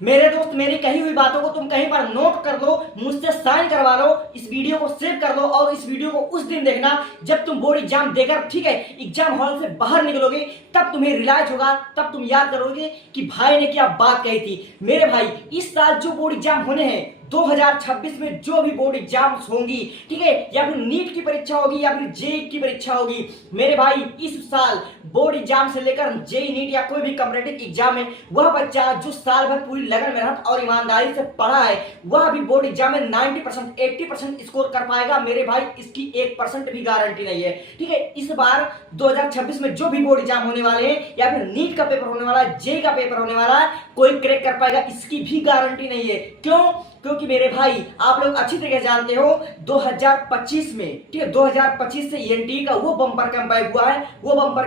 मेरे दोस्त, मेरी कही हुई बातों को तुम कहीं पर नोट कर लो, मुझसे साइन करवा लो, इस वीडियो को सेव कर लो और इस वीडियो को उस दिन देखना जब तुम बोर्ड एग्जाम देकर, ठीक है, एग्जाम हॉल से बाहर निकलोगे, तब तुम्हें रियलाइज होगा, तब तुम याद करोगे कि भाई ने क्या बात कही थी। मेरे भाई, इस साल जो बोर्ड एग्जाम होने हैं 2026 में, जो भी बोर्ड एग्जाम्स होंगी, ठीक है, या फिर नीट की परीक्षा होगी या फिर जेई की परीक्षा होगी, मेरे भाई इस साल बोर्ड एग्जाम से लेकर जेई, नीट या कोई भी कॉम्पिटिटिव एग्जाम है, वह बच्चा जो साल भर पूरी लगन मेहनत और ईमानदारी से पढ़ा है, वह भी बोर्ड एग्जाम में 90% 80% स्कोर कर पाएगा। मेरे भाई, इसकी 1% भी गारंटी नहीं है। ठीक है, इस बार 2026 में जो भी बोर्ड एग्जाम होने वाले हैं या फिर नीट का पेपर होने वाला है, जेई का पेपर होने वाला है, कोई क्रैक कर पाएगा, इसकी भी गारंटी नहीं है। क्यों? क्योंकि मेरे भाई, आप लोग अच्छी तरीके से जानते हो 2025 में, ठीक है, 2025 से एनटीए का वो बम्पर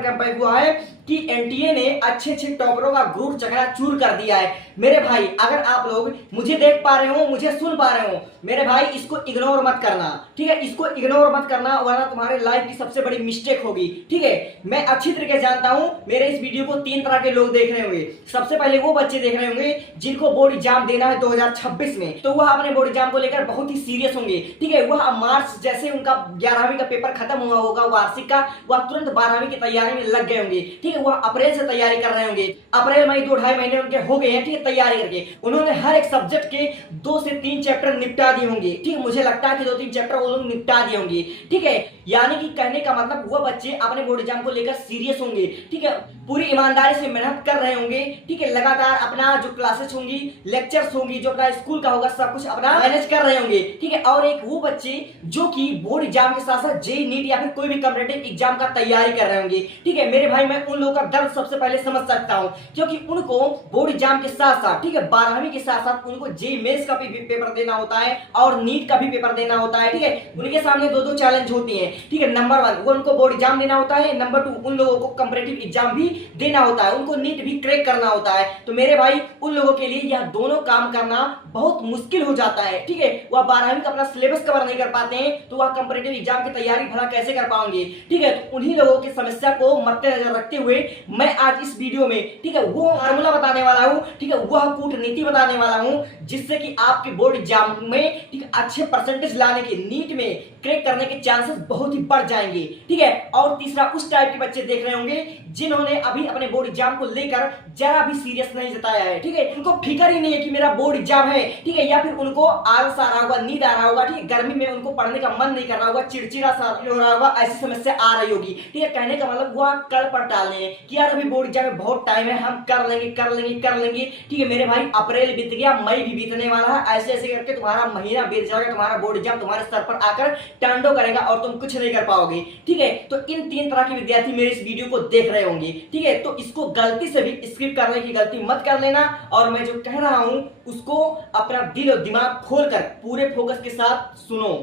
कैंपेन हुआ है कि एनटीए ने अच्छे टॉपरों का ग्रुप चकनाचूर कर दिया है। मेरे भाई, अगर आप लोग मुझे देख पा रहे हो, मुझे सुन पा रहे हो, मेरे भाई इसको इग्नोर मत करना, ठीक है, इसको इग्नोर मत करना, वरना तुम्हारे लाइफ की सबसे बड़ी मिस्टेक होगी। ठीक है, मैं अच्छी तरीके से जानता हूं, मेरे इस वीडियो को 3 तरह के लोग देख रहे होंगे। सबसे पहले वो बच्चे देख रहे होंगे जिनको बोर्ड एग्जाम देना है 2026 में, तो वह अपने बोर्ड एग्जाम को लेकर बहुत ही सीरियस होंगे। ठीक है, वह मार्च जैसे उनका 11वीं का पेपर खत्म हुआ होगा वार्षिक का, वह तुरंत 12वीं की तैयारी में लग गए होंगे। ठीक है, वह अप्रैल से तैयारी कर रहे होंगे, अप्रैल मई 2-2.5 महीने उनके हो गए हैं, ठीक है, तैयारी करके उन्होंने हर एक सब्जेक्ट के 2 से 3 चैप्टर निपटा दिए होंगे। ठीक है, मुझे लगता है कि 2-3 चैप्टर वो लोग निपटा दिए होंगे। ठीक है, यानी कि कहने का मतलब वो बच्चे अपने बोर्ड एग्जाम को लेकर सीरियस होंगे। ठीक है, पूरी ईमानदारी से मेहनत कर रहे होंगे। ठीक है, लगातार अपना जो क्लासेस होंगी, लेक्चर्स होंगी, जो अपना स्कूल का होगा, सब कुछ अपना मैनेज कर रहे होंगे। ठीक है, और एक वो बच्चे जो कि बोर्ड एग्जाम के साथ साथ जेईई, नीट या फिर कोई भी कॉम्पिटिटिव एग्जाम का तैयारी कर रहे होंगे। ठीक है मेरे भाई, मैं उन लोगों का दर्द सबसे पहले समझ सकता हूं, क्योंकि उनको बोर्ड एग्जाम के साथ साथ, ठीक है, 12वीं के साथ साथ उनको जेईई मेंस का भी पेपर देना होता है और नीट का भी पेपर देना होता है। ठीक है, उनके सामने 2-2 चैलेंज होती हैं। ठीक है, नंबर 1 वो उनको बोर्ड एग्जाम देना होता है, नंबर 2 उन लोगों को कॉम्पिटिटिव एग्जाम भी देना होता है, उनको नीट भी क्रैक करना होता है। तो मेरे भाई, उन लोगों के लिए यह दोनों काम करना बहुत मुश्किल हो जाता है। ठीक है, वह 12वीं का अपना सिलेबस कवर नहीं कर पाते हैं, तो वह कॉम्पिटिटिव एग्जाम की तैयारी भला कैसे कर पाएंगे। ठीक है, तो उन्हीं लोगों की समस्या को मद्देनजर रखते हुए मैं आज इस वीडियो में, ठीक है, वो फार्मूला बताने वाला हूं, ठीक है, वह कूटनीति बताने वाला हूं जिससे कि आपके बोर्ड एग्जाम में, ठीक है, अच्छे परसेंटेज लाने के, नीट में क्रैक करने के चांसेस बहुत ही बढ़ जाएंगे। ठीक है, और तीसरा उस टाइप के बच्चे देख रहे होंगे जिन्होंने अभी अपने बोर्ड एग्जाम को लेकर जरा भी सीरियस नहीं जताया है। ठीक है, उनको फिक्र ही नहीं है कि मेरा बोर्ड एग्जाम है। ठीक है, या फिर उनको आलस आ रहा होगा, नींद आ रहा होगा, ठीक है, गर्मी में उनको पढ़ने का मन नहीं कर रहा होगा, चिड़चिड़ा सा हो रहा होगा, ऐसी समस्या आ रही होगी। ठीक है, कहने का मतलब वह कल पर टालने हैं कि यार अभी बोर्ड एग्जाम में बहुत टाइम है, हम कर लेंगे। ठीक है मेरे भाई, अप्रैल बीत गया, मई भी बीतने वाला है, ऐसे ऐसे करके तुम्हारा महीना बीत जाएगा, तुम्हारा बोर्ड एग्जाम तुम्हारे सर पर आकर टांडो करेगा और तुम कुछ नहीं कर पाओगे। ठीक है, तो इन 3 तरह के विद्यार्थी मेरे इस वीडियो को देख रहे होंगे। ठीक है, तो इसको गलती से भी स्किप करने की गलती मत कर लेना, और मैं जो कह रहा हूं उसको अपना दिल और दिमाग खोलकर पूरे फोकस के साथ सुनो।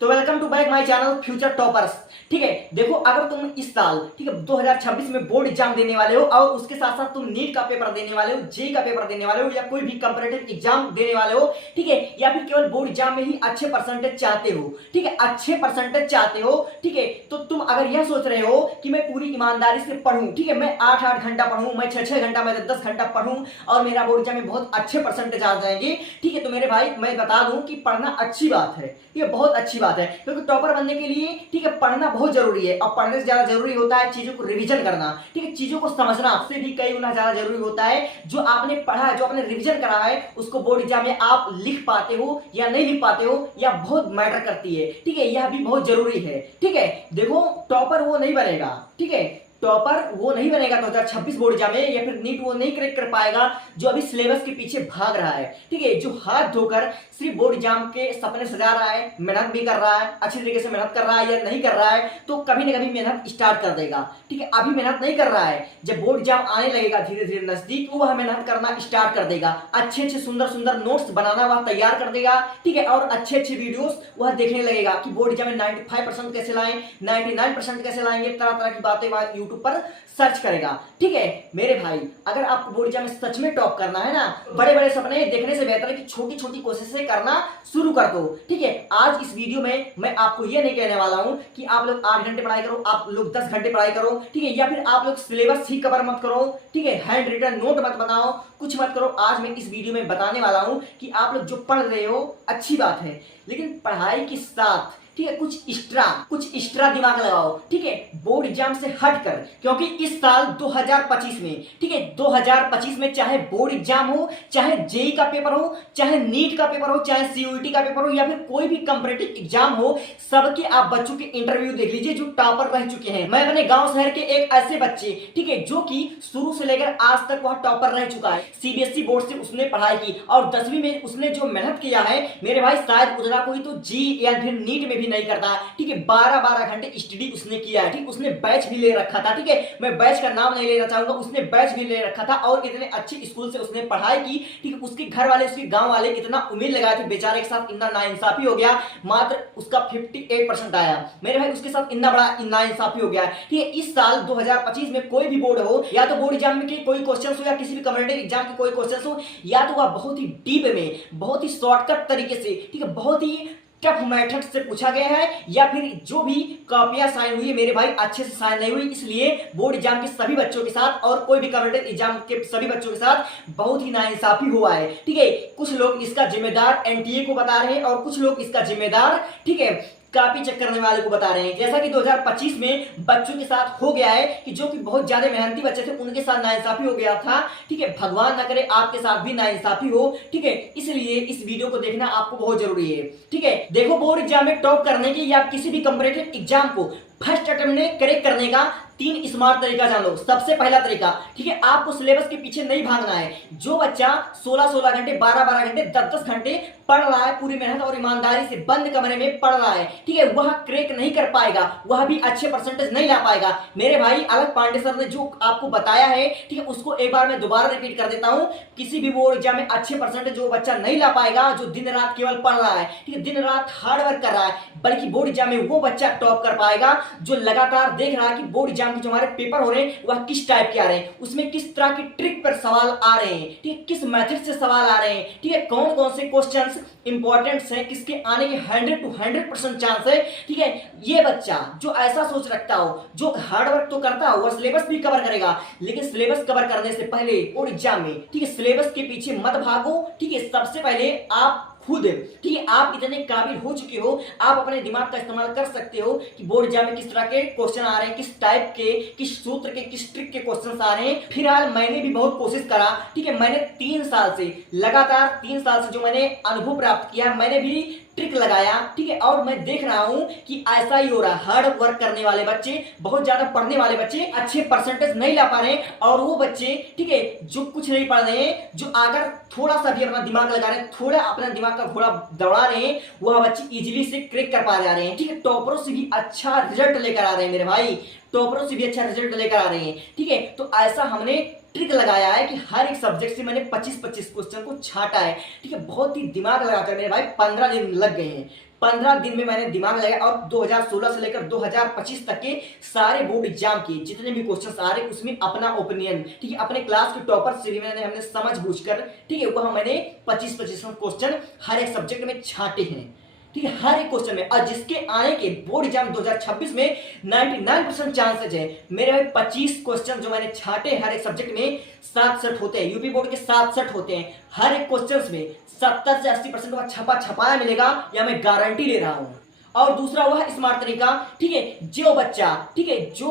तो welcome to back my channel future toppers. ठीक है, देखो, अगर तुम इस साल, ठीक है, 2026 में बोर्ड एग्जाम देने वाले हो और उसके साथ साथ तुम नीट का पेपर देने वाले हो, जेईई का पेपर देने वाले हो, या कोई भी कॉम्पिटिटिव एग्जाम देने वाले हो, ठीक है, या फिर केवल बोर्ड एग्जाम में ही अच्छे परसेंटेज चाहते हो, ठीक है, अच्छे परसेंटेज चाहते हो, ठीक है, तो तुम अगर यह सोच रहे हो कि मैं पूरी ईमानदारी से पढ़ूं, ठीक है, मैं 8-8 घंटा पढ़ूं, मैं 6-6 घंटा, मैं 10-10 घंटा पढ़ूं और मेरा बोर्ड एग्जाम में बहुत अच्छे परसेंटेज आ जाएंगे, ठीक है, तो मेरे भाई मैं बता दूं कि पढ़ना अच्छी बात है, ये बहुत अच्छी बात है, क्योंकि टॉपर बनने के लिए, ठीक है, पढ़ना बहुत जरूरी है, और पढ़ने से ज्यादा जरूरी होता है चीजों को रिवीजन करना। ठीक है, चीजों को समझना से भी कई गुना ज्यादा जरूरी होता है। जो आपने पढ़ा है, जो आपने रिवीजन करा है, उसको बोर्ड एग्जाम में आप लिख पाते हो या नहीं लिख पाते हो, या बहुत मैटर करती है। ठीक है, यह भी बहुत जरूरी है। ठीक है, देखो, टॉपर वो नहीं बनेगा, ठीक है, टॉपर वो नहीं बनेगा 2026 बोर्ड एग्जाम में, या फिर नीट वो नहीं क्रैक कर पाएगा जो अभी सिलेबस के पीछे भाग रहा है। ठीक है, जो हाथ धोकर सिर्फ बोर्ड एग्जाम के सपने सजा रहा है, मेहनत भी कर रहा है, अच्छी तरीके से मेहनत कर रहा है या नहीं कर रहा है, तो कभी ना कभी मेहनत स्टार्ट कर देगा। ठीक है, अभी मेहनत नहीं कर रहा है, जब बोर्ड एग्जाम आने लगेगा धीरे धीरे नजदीक, तो वह मेहनत करना स्टार्ट कर देगा, अच्छे सुंदर नोट्स बनाना वह तैयार कर देगा। ठीक है, और अच्छे वीडियोस वह देखने लगेगा कि बोर्ड एग्जाम में 95% कैसे लाएं, 99% कैसे लाएंगे, तरह तरह की बातें यूट्यूब पर सर्च करेगा। ठीक है मेरे भाई, अगर आपको बोर्ड एग्जाम में सच में टॉप करना है ना, बड़े बड़े सपने देखने से बेहतर है कि छोटी छोटी कोशिशें करना शुरू कर दो। ठीक है, आज इस वीडियो में मैं आपको ये नहीं कहने वाला हूं कि आप लोग 8 घंटे पढ़ाई करो, आप लोग 10 घंटे पढ़ाई करो, ठीक है, या फिर आप लोग सिलेबस ही कवर मत करो, ठीक है, हैंड रिटन नोट मत बनाओ, कुछ मत करो। आज मैं इस वीडियो में बताने वाला हूं कि आप लोग जो पढ़ रहे हो अच्छी बात है, लेकिन पढ़ाई के साथ ठीक है कुछ एक्स्ट्रा दिमाग लगाओ। ठीक है, बोर्ड एग्जाम से हटकर, क्योंकि इस साल 2025 में, ठीक है 2025 में चाहे बोर्ड एग्जाम हो, चाहे जेई का पेपर हो, चाहे नीट का पेपर हो, चाहे सीयूईटी का पेपर हो, या फिर कोई भी कॉम्पिटिटिव एग्जाम हो, सबके आप बच्चों के इंटरव्यू देख लीजिए जो टॉपर रह चुके हैं। मैं अपने गांव शहर के एक ऐसे बच्चे, ठीक है, जो कि शुरू से लेकर आज तक वह टॉपर रह चुका है, सीबीएसई बोर्ड से उसने पढ़ाई की और 10वीं में उसने जो मेहनत किया है मेरे भाई, शायद उतना कोई तो जी या फिर नीट में भी नहीं करता। ठीक है, 12-12 घंटे स्टडी उसने किया है। ठीक, उसने बैच भी ले रखा था। ठीक है, मैं बैच का नाम नहीं लेना चाहूंगा, उसने बैच भी ले रखा था और इतने अच्छे स्कूल से उसने पढ़ाई की। ठीक है, उसके घर वाले, उसके गांव वाले इतना उम्मीद लगाए थे, बेचारे के साथ इतना नाइंसाफी हो गया, मात्र उसका 58% आया। मेरे भाई उसके साथ इतना बड़ा नाइंसाफी हो गया। ठीक है, इस साल 2025 में कोई भी बोर्ड हो, या तो बोर्ड एग्जाम में कोई क्वेश्चन हो या किसी भी कम्पिटिटिव एग्जाम के कोई क्वेश्चन हो, या तो वह बहुत ही डीप में, बहुत ही शॉर्टकट तरीके से, ठीक है, बहुत ही टफ मेथड से पूछा गया है, या फिर जो भी कॉपियां साइन हुई है मेरे भाई अच्छे से साइन नहीं हुई, इसलिए बोर्ड एग्जाम के सभी बच्चों के साथ और कोई भी कॉम्पिटिटिव एग्जाम के सभी बच्चों के साथ बहुत ही नाइंसाफी हुआ है। ठीक है, कुछ लोग इसका जिम्मेदार एनटीए को बता रहे हैं और कुछ लोग इसका जिम्मेदार, ठीक है, कॉपी चेक करने वाले को बता रहे हैं। जैसा कि 2025 में बच्चों के साथ हो गया है कि जो कि बहुत ज्यादा मेहनती बच्चे थे उनके साथ नाइंसाफी हो गया था। ठीक है, भगवान ना करे आपके साथ भी नाइंसाफी हो। ठीक है, इसलिए इस वीडियो को देखना आपको बहुत जरूरी है। ठीक है, देखो, बोर्ड एग्जाम में टॉप करने के या किसी भी कॉम्पिटिटिव एग्जाम को फर्स्ट अटेम्प्ट में करेक्ट करने का 3 स्मार्ट तरीका जान लो। सबसे पहला तरीका, ठीक है, आपको सिलेबस के पीछे नहीं भागना है। जो बच्चा 16-16 घंटे, 12-12 घंटे, 10-10 घंटे पढ़ रहा है, पूरी मेहनत और ईमानदारी से बंद कमरे में पढ़ रहा है, ठीक है, वह क्रैक नहीं कर पाएगा, वह भी अच्छे परसेंटेज नहीं ला पाएगा। मेरे भाई अलग पांडे सर ने जो आपको बताया है, ठीक है, उसको एक बार मैं दोबारा रिपीट कर देता हूं। किसी भी बोर्ड एग्जाम में अच्छे परसेंटेज जो बच्चा नहीं ला पाएगा, जो दिन रात केवल पढ़ रहा है, ठीक है, दिन रात हार्ड वर्क कर रहा है, बल्कि बोर्ड एग्जाम में वो बच्चा टॉप कर पाएगा जो लगातार देख रहा है कि बोर्ड एग्जाम के जो हमारे पेपर हो रहे हैं वह किस टाइप के आ रहे हैं, उसमें किस तरह की ट्रिक पर सवाल आ रहे हैं, ठीक है, किस मेथड से सवाल आ रहे हैं, ठीक है, कौन कौन से क्वेश्चंस इंपॉर्टेंट है, किसके आने के 100 to 100% चांस है। ठीक है, ये बच्चा जो ऐसा सोच रखता हो, जो हार्ड वर्क तो करता हो, वह सिलेबस भी कवर करेगा, लेकिन सिलेबस कवर करने से पहले बोर्ड एग्जाम में, ठीक है, सिलेबस के पीछे मत भागो। ठीक है, सबसे पहले आप खुद, ठीक है, आप इतने काबिल हो चुके हो, आप अपने दिमाग का इस्तेमाल कर सकते हो कि बोर्ड एग्जाम में किस तरह के क्वेश्चन आ रहे हैं, किस टाइप के, किस सूत्र के, किस ट्रिक के क्वेश्चन आ रहे हैं। फिलहाल मैंने भी बहुत कोशिश करा। ठीक है, मैंने 3 साल से, लगातार 3 साल से जो मैंने अनुभव प्राप्त किया, मैंने भी ट्रिक लगाया। ठीक है, और मैं देख रहा हूं कि ऐसा ही हो रहा है। हार्ड वर्क करने वाले बच्चे, बहुत ज्यादा पढ़ने वाले बच्चे अच्छे परसेंटेज नहीं ला पा रहे हैं, और वो बच्चे, ठीक है, जो कुछ नहीं पढ़ रहे हैं, जो अगर थोड़ा सा भी अपना दिमाग लगा रहे हैं, थोड़ा अपना दिमाग का घोड़ा दौड़ा रहे हैं, वह बच्चे इजीली से क्रैक कर पा जा रहे हैं। ठीक है, टॉपरों से भी अच्छा रिजल्ट लेकर आ रहे हैं मेरे भाई, टॉपरों से भी अच्छा रिजल्ट लेकर आ रहे हैं। ठीक है, तो ऐसा हमने ट्रिक लगाया है कि हर एक सब्जेक्ट से मैंने 25-25 क्वेश्चन को छांटा है। ठीक है, बहुत ही दिमाग लगाकर मेरे भाई 15 दिन लग गए हैं। 15 दिन में मैंने दिमाग लगाया और 2016 से लेकर 2025 तक के सारे बोर्ड एग्जाम के जितने भी क्वेश्चंस आ रहे उसमें अपना ओपिनियन, ठीक है, अपने क्लास के टॉपर से भी हमने समझ बूझकर, ठीक है, वह मैंने 25-25 क्वेश्चन हर एक सब्जेक्ट में छांटे हैं। ठीक है, हर एक क्वेश्चन में, और जिसके आने के बोर्ड एग्जाम 2026 में 99% चांसेज है। मेरे भाई 25 क्वेश्चन जो मैंने छाटे हर एक सब्जेक्ट में 7 सेट होते हैं, यूपी बोर्ड के 7 सेट होते हैं। हर एक क्वेश्चन में 70 से 80% वह छपाया मिलेगा, या मैं गारंटी ले रहा हूं। और दूसरा वह स्मार्ट तरीका, ठीक है, जो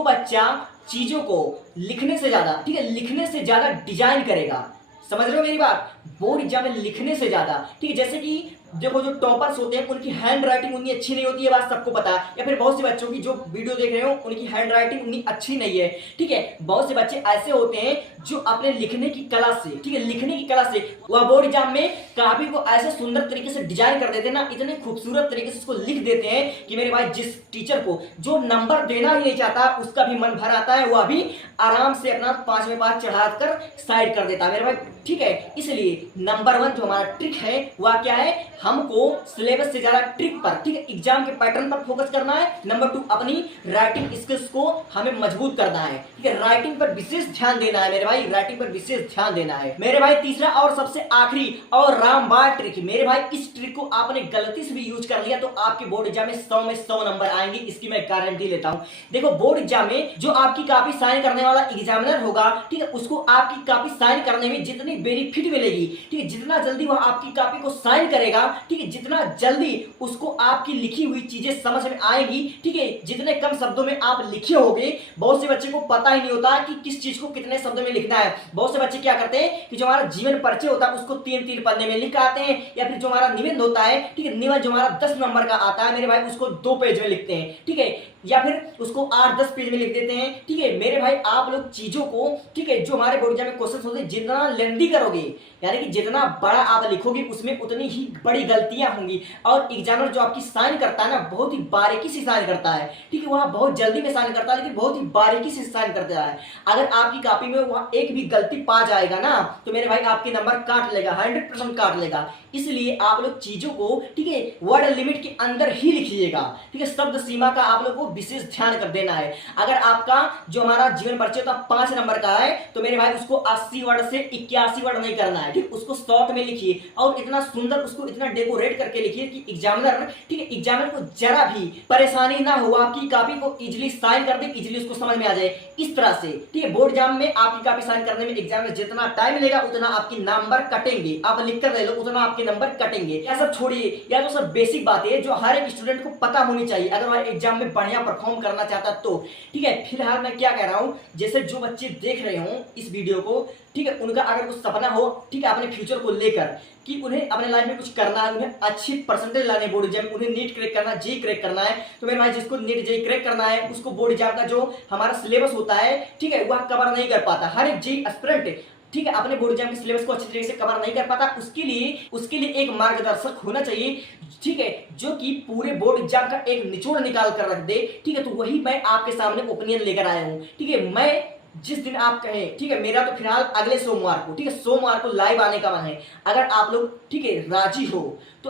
बच्चा चीजों को लिखने से ज्यादा, ठीक है, लिखने से ज्यादा डिजाइन करेगा। समझ रहे हो मेरी बात? बोर्ड एग्जाम में लिखने से ज्यादा, ठीक है, जैसे कि देखो जो टॉपर्स होते हैं उनकी हैंड राइटिंग उतनी अच्छी नहीं होती है, बात सबको पता है, या फिर बहुत से बच्चों की जो वीडियो देख रहे हो उनकी हैंड राइटिंग उतनी अच्छी नहीं है। ठीक है, बहुत से बच्चे ऐसे होते हैं जो अपने लिखने की कला से, ठीक है, लिखने की कला से वह बोर्ड एग्जाम में काफी को ऐसे सुंदर तरीके से डिजाइन कर देते हैं ना, इतने खूबसूरत तरीके से उसको लिख देते हैं कि मेरे भाई जिस टीचर को जो नंबर देना ही नहीं चाहता उसका भी मन भर आता है, वह भी आराम से अपना 5 में 5 चढ़ाकर साइड कर देता है मेरे भाई। ठीक है, इसलिए नंबर 1 जो हमारा ट्रिक है वह क्या है, हमको सिलेबस से ज्यादा ट्रिक पर, ठीक है, एग्जाम के पैटर्न पर फोकस करना है। नंबर 2, अपनी राइटिंग स्किल्स को हमें मजबूत करना है, ठीक है, राइटिंग पर विशेष ध्यान देना है मेरे भाई, राइटिंग पर विशेष ध्यान देना है मेरे भाई। तीसरा और सबसे आखिरी और रामबाण ट्रिक मेरे भाई, इस ट्रिक को आपने गलती से भी यूज कर लिया तो आपके बोर्ड एग्जाम में 100 में 100 नंबर आएंगे, इसकी मैं गारंटी लेता हूं। देखो, बोर्ड एग्जाम में जो आपकी कॉपी साइन करने वाला एग्जामिनर होगा, ठीक है, उसको आपकी कॉपी साइन करने में जितनी बेनिफिट मिलेगी, ठीक है, जितना जल्दी वह आपकी कॉपी को साइन करेगा, ठीक है, जितना जल्दी उसको आपकी लिखी हुई चीजें समझ में आएगी, ठीक है, जितने कम शब्दों में आप लिखे होगे। बहुत से बच्चे को पता ही नहीं होता कि किस चीज को कितने शब्दों में लिखना है। बहुत से बच्चे क्या करते हैं कि जो हमारा जीवन परिचय होता है उसको 3-3 पन्ने में लिख आते हैं, या फिर जो हमारा निबंध होता है, ठीक है, निबंध जो हमारा 10 नंबर का आता है मेरे भाई, उसको 2 पेज में लिखते हैं, ठीक है, या फिर उसको 8-10 पेज में लिख देते हैं, ठीक है। मेरे भाई, आप लोग चीजों को, ठीक है, जो हमारे बोर्ड एग्जाम में क्वेश्चन होते हैं, जितना लेंथी करोगे, यानी कि जितना बड़ा आप लिखोगे उसमें उतनी ही बड़ी गलतियां होंगी। और एग्जामिनर जो आपकी साइन करता है ना, बहुत ही बारीकी से साइन करता है, ठीक है, वहां बहुत जल्दी में साइन करता है लेकिन बहुत ही बारीकी से साइन करता है। अगर आपकी कॉपी में वहां एक भी गलती पा जाएगा ना, तो मेरे भाई आपके नंबर काट लेगा, 100% काट लेगा। इसलिए आप लोग चीजों को, ठीक है, वर्ड लिमिट के अंदर ही लिखिएगा, ठीक है, शब्द सीमा का आप लोग को विशेष ध्यान कर देना है। अगर आपका जो हमारा जीवन परिचय था 5 नंबर का है, तो मेरे भाई उसको 80 वर्ड से 81 वर्ड नहीं करना है, ठीक, उसको शॉर्ट में लिखिए और इतना सुंदर उसको इतना डेकोरेट करके लिखिए कि एग्जामिनर, ठीक है, एग्जामिनर को जरा भी परेशानी ना हो, आपकी कॉपी को इजीली साइन कर दे, इजीली उसको समझ में आ जाए। इस तरह से, ठीक है, बोर्ड एग्जाम में आपकी कॉपी साइन करने में एग्जामिनर जितना टाइम लेगा उतना आपकी नंबर कटेंगे, आप लिख कर ले लो उतना आपके नंबर कटेंगे। या सब छोड़िए, या तो सब बेसिक बातें जो हर एक स्टूडेंट को पता होनी चाहिए अगर वह एग्जाम में बढ़िया परफॉर्म करना चाहता तो, ठीक है। फिलहाल मैं क्या कह रहा हूं, जैसे जो बच्चे देख रहे हो इस वीडियो को, ठीक है, उनका अगर कुछ सपना हो, ठीक है, अपने फ्यूचर को लेकर कि उन्हें अपने लाइफ में कुछ करना है, उन्हें अच्छी परसेंटेज लाने बोर्ड एग्जाम, उन्हें नीट क्रैक करना, जे क्रैक करना है, तो मेरे भाई जिसको नीट जे क्रैक करना है उसको बोर्ड एग्जाम का जो हमारा सिलेबस होता है, ठीक है, वह कवर नहीं कर पाता। हर एक जे एस्पिरेंट, ठीक है, अपने बोर्ड एग्जाम के सिलेबस को अच्छी तरीके से कवर नहीं कर पाता। उसके लिए एक मार्गदर्शक होना चाहिए, ठीक है, जो कि पूरे बोर्ड एग्जाम का एक निचोड़ निकाल कर रख दे, ठीक है। तो वही मैं आपके सामने ओपिनियन लेकर आया हूं, ठीक है। मैं जिस दिन आप कहें, ठीक है, मेरा तो फिलहाल अगले सोमवार को, ठीक है, सोमवार को लाइव आने का मन है। अगर आप लोग, ठीक है, राजी हो तो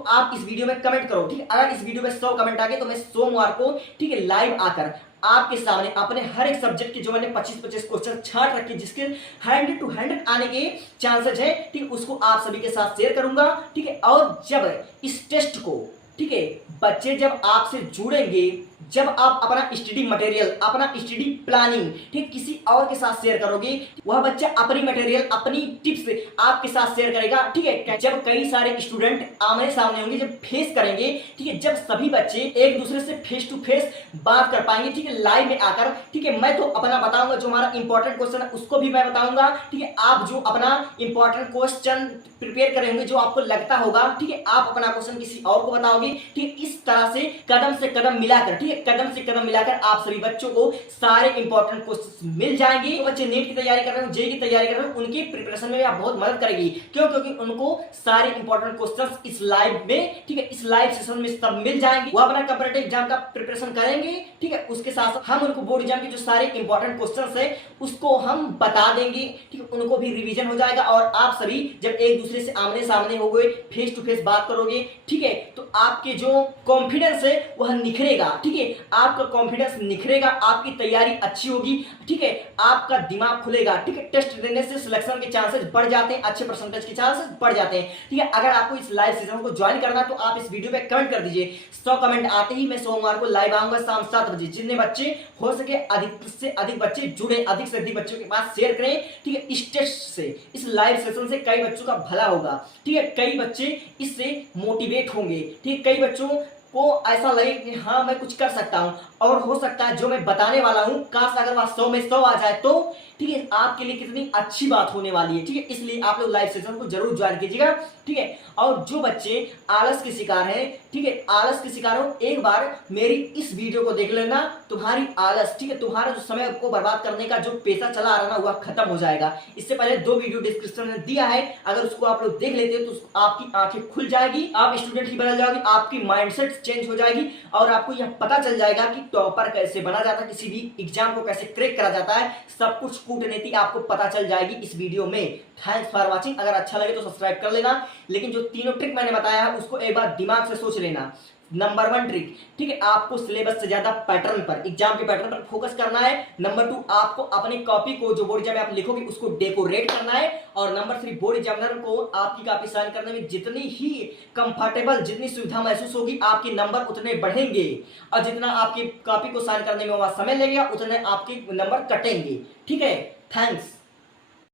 आप इस वीडियो में कमेंट करो, ठीक है। अगर इस वीडियो में 100 कमेंट आ गए तो मैं सोमवार को, ठीक है, लाइव आकर आपके सामने अपने हर एक सब्जेक्ट के जो मैंने 25-25 क्वेश्चन छाट रखे जिसके 100 to 100 आने के चांसेस है, ठीक, उसको आप सभी के साथ शेयर करूंगा, ठीक है। और जब इस टेस्ट को, ठीक है, बच्चे जब आपसे जुड़ेंगे, जब आप अपना स्टडी मटेरियल, अपना स्टडी प्लानिंग, ठीक, किसी और के साथ शेयर करोगे, वह बच्चा अपनी मटेरियल, अपनी टिप्स आपके साथ शेयर करेगा, ठीक है। जब कई सारे स्टूडेंट आमने सामने होंगे, जब फेस करेंगे, ठीक है, जब सभी बच्चे एक दूसरे से फेस टू फेस बात कर पाएंगे, ठीक है, लाइव में आकर, ठीक है, मैं तो अपना बताऊंगा, जो हमारा इंपॉर्टेंट क्वेश्चन है उसको भी मैं बताऊंगा, ठीक है। आप जो अपना इंपॉर्टेंट क्वेश्चन प्रिपेयर करेंगे, जो आपको लगता होगा, ठीक है, आप अपना क्वेश्चन किसी और को बताओगे, ठीक है। इस तरह से कदम मिलाकर, ठीक है, कदम से कदम मिलाकर आप सभी बच्चों को सारे इंपॉर्टेंट क्वेश्चन मिल जाएंगे। तो बच्चे नीट की तैयारी कर रहे हो, जे की तैयारी कर रहे हो, उनकी प्रिपरेशन में आप बहुत मदद करेगी। क्यों? क्योंकि उनको सारे इंपॉर्टेंट क्वेश्चंस इस लाइव में, ठीक है, इस लाइव सेशन में सब मिल जाएंगे। वो अपना कॉम्पिटिटिव एग्जाम का प्रिपरेशन करेंगे, ठीक है। उसके साथ हम उनको बोर्ड एग्जाम के जो सारे इंपॉर्टेंट क्वेश्चंस है उसको हम बता देंगे, ठीक है, उनको भी रिवीजन हो जाएगा। और आप सभी जब एक दूसरे से आमने सामने हो गए, फेस टू फेस बात करोगे, ठीक है, तो आपके जो कॉन्फिडेंस है वह निखरेगा, ठीक है, आपका कॉन्फिडेंस निखरेगा, आपकी तैयारी अच्छी होगी, ठीक है, आपका दिमाग खुलेगा, ठीक है। टेस्ट देने से सिलेक्शन के चांसेस बढ़ जाते हैं, अच्छे परसेंटेज के चांसेस बढ़ जाते हैं, ठीक है। अगर आपको इस लाइव सेशन को ज्वाइन करना तो आप इस वीडियो पे कमेंट कर दीजिए। 100 कमेंट आते ही मैं सोमवार को लाइव आऊंगा शाम 7 बजे। जितने बच्चे हो सके अधिक से अधिक बच्चे जुड़े, अधिक से अधिक बच्चों के पास शेयर करें, ठीक है। इस टेस्ट से, इस लाइव सेशन से कई बच्चों का भला होगा, ठीक है, कई बच्चे इससे मोटिवेट होंगे, ठीक है, कई बच्चों को ऐसा लगे कि हाँ मैं कुछ कर सकता हूं। और हो सकता है जो मैं बताने वाला हूं, काश अगर वह 100 में 100 आ जाए तो, ठीक है, आपके लिए कितनी अच्छी बात होने वाली है, ठीक है। इसलिए आप लोग लाइव सेशन को जरूर ज्वाइन कीजिएगा, ठीक है। और जो बच्चे आलस के शिकार हैं, ठीक है, आलस के शिकार हो, एक बार मेरी इस वीडियो को देख लेना, तुम्हारी आलस, ठीक है, तुम्हारा जो समय को बर्बाद करने का जो पेशा चला आ रहा ना वह खत्म हो जाएगा। इससे पहले 2 वीडियो डिस्क्रिप्शन में दिया है, अगर उसको आप लोग देख लेते हो तो आपकी आंखें खुल जाएगी, आप स्टूडेंट ही बदल जाओगे, आपकी माइंडसेट चेंज हो जाएगी और आपको यह पता चल जाएगा कि टॉपर कैसे बना जाता है, किसी भी एग्जाम को कैसे क्रैक करा जाता है। सब कुछ कूटनीति आपको पता चल जाएगी इस वीडियो में। Thanks for watching. अगर अच्छा लगे तो सब्सक्राइब कर लेना, लेकिन जो तीनों ट्रिक मैंने बताया है उसको एक बार दिमाग से सोच लेना। नंबर 1 ट्रिक, ठीक है, आपको सिलेबस से ज्यादा पैटर्न पर, एग्जाम के पैटर्न पर फोकस करना है। नंबर 2, आपको अपनी कॉपी को जो बोर्ड एग्जाम में आप लिखोगे उसको डेकोरेट करना है। और नंबर 3, बोर्ड एग्जामिनर को आपकी कॉपी साइन करने में जितनी ही कंफर्टेबल, जितनी सुविधा महसूस होगी, आपके नंबर उतने बढ़ेंगे। और जितना आपकी कॉपी को साइन करने में वहां समय लगेगा उतने आपके नंबर कटेंगे। ठीक है, थैंक्स।